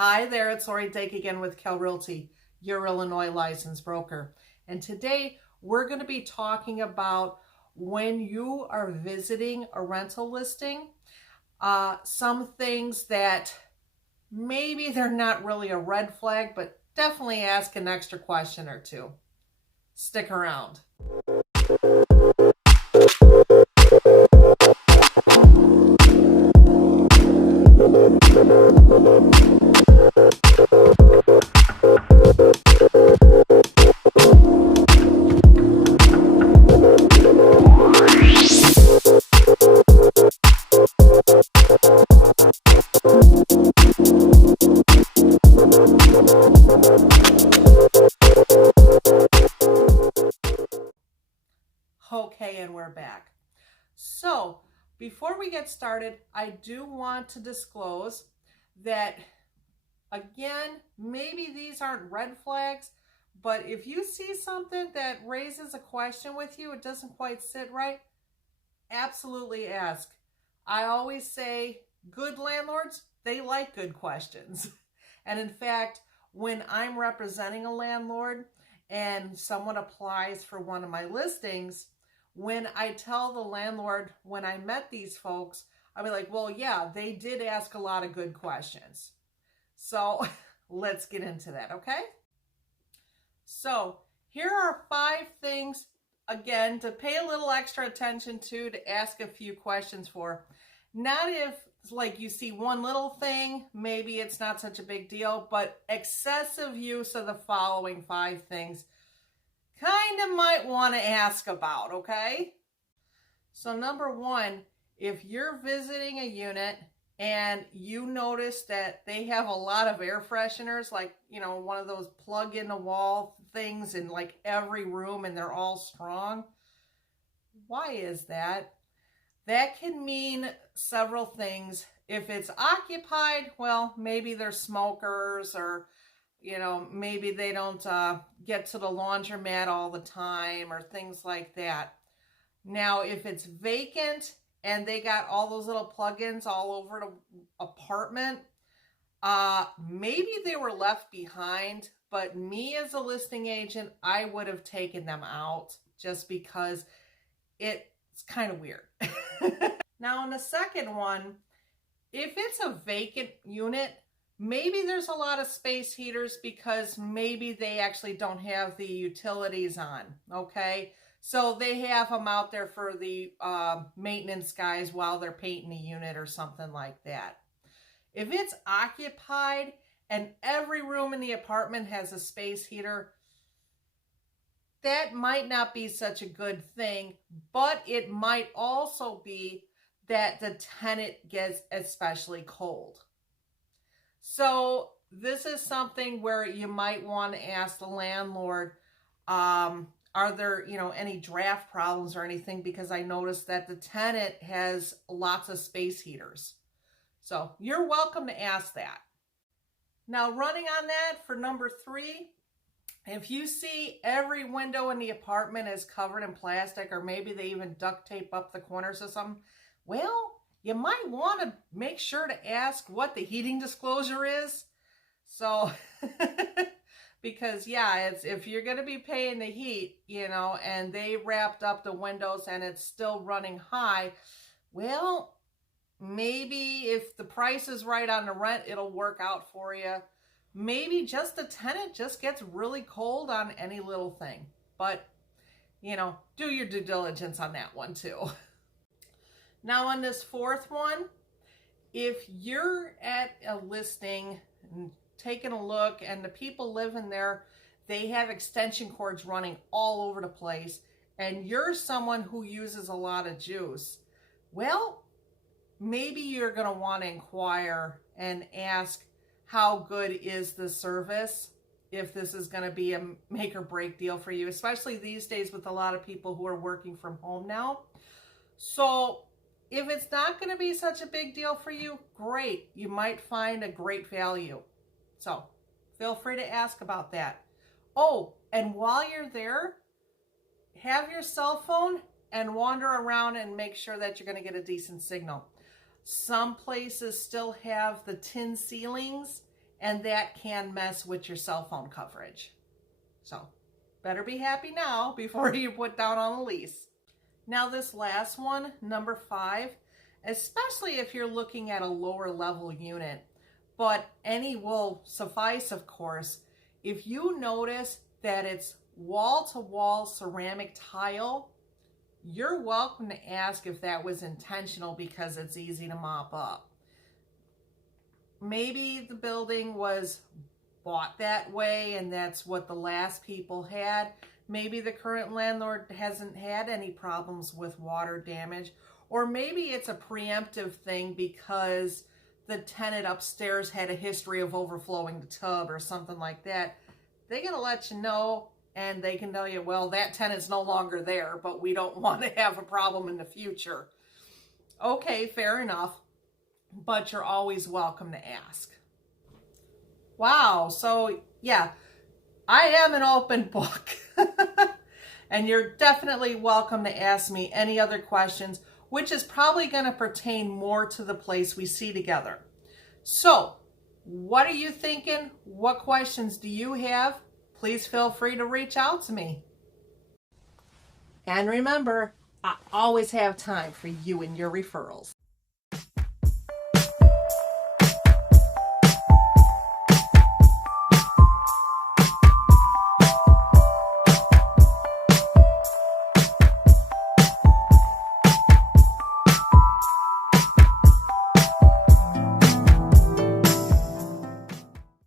Hi there, it's LDake again with Kale Realty, your Illinois licensed broker. And today we're going to be talking about when you are visiting a rental listing, some things that maybe they're not really a red flag, but definitely ask an extra question or two. Stick around. Okay, and we're back. So before we get started, I do want to disclose that, again, maybe these aren't red flags, but if you see something that raises a question with you, it doesn't quite sit right, absolutely ask. I always say good landlords, they like good questions. And in fact, when I'm representing a landlord and someone applies for one of my listings, when I tell the landlord when I met these folks, I'll be like, well, yeah, they did ask a lot of good questions. So let's get into that, okay? So here are 5 things, again, to pay a little extra attention to ask a few questions for. Not if, like, you see one little thing, maybe it's not such a big deal, but excessive use of the following 5 things kind of might want to ask about, okay? So number 1, if you're visiting a unit and you notice that they have a lot of air fresheners, like, you know, one of those plug in the wall things in like every room and they're all strong, why is that? That can mean several things. If it's occupied, well, maybe they're smokers, or you know, maybe they don't get to the laundromat all the time or things like that. Now, if it's vacant and they got all those little plugins all over the apartment, maybe they were left behind, but me as a listing agent, I would have taken them out just because it's kind of weird. Now, on the second one, if it's a vacant unit, maybe there's a lot of space heaters because maybe they actually don't have the utilities on, okay? So they have them out there for the maintenance guys while they're painting the unit or something like that. If it's occupied and every room in the apartment has a space heater, that might not be such a good thing, but it might also be that the tenant gets especially cold. So this is something where you might want to ask the landlord, are there, you know, any draft problems or anything? Because I noticed that the tenant has lots of space heaters. So you're welcome to ask that. Now, running on that for number 3, if you see every window in the apartment is covered in plastic, or maybe they even duct tape up the corners or something, well, you might want to make sure to ask what the heating disclosure is. So, because yeah, it's, if you're going to be paying the heat, you know, and they wrapped up the windows and it's still running high, well, maybe if the price is right on the rent, it'll work out for you. Maybe just the tenant just gets really cold on any little thing. But, you know, do your due diligence on that one too. Now on this 4th one, if you're at a listing and taking a look and the people living there, they have extension cords running all over the place, and you're someone who uses a lot of juice, well, maybe you're going to want to inquire and ask, how good is the service? If this is going to be a make or break deal for you, especially these days with a lot of people who are working from home now. So if it's not going to be such a big deal for you, great. You might find a great value. So feel free to ask about that. Oh, and while you're there, have your cell phone and wander around and make sure that you're going to get a decent signal. Some places still have the tin ceilings and that can mess with your cell phone coverage. So better be happy now before you put down on the lease. Now this last one, number 5, especially if you're looking at a lower level unit, but any will suffice, of course. If you notice that it's wall-to-wall ceramic tile, you're welcome to ask if that was intentional because it's easy to mop up. Maybe the building was bought that way and that's what the last people had. Maybe the current landlord hasn't had any problems with water damage, or maybe it's a preemptive thing because the tenant upstairs had a history of overflowing the tub or something like that. They're gonna let you know, and they can tell you, well, that tenant's no longer there, but we don't want to have a problem in the future. Okay, fair enough, but you're always welcome to ask. Wow, so yeah, I am an open book. And you're definitely welcome to ask me any other questions, which is probably going to pertain more to the place we see together. So, what are you thinking? What questions do you have? Please feel free to reach out to me. And remember, I always have time for you and your referrals.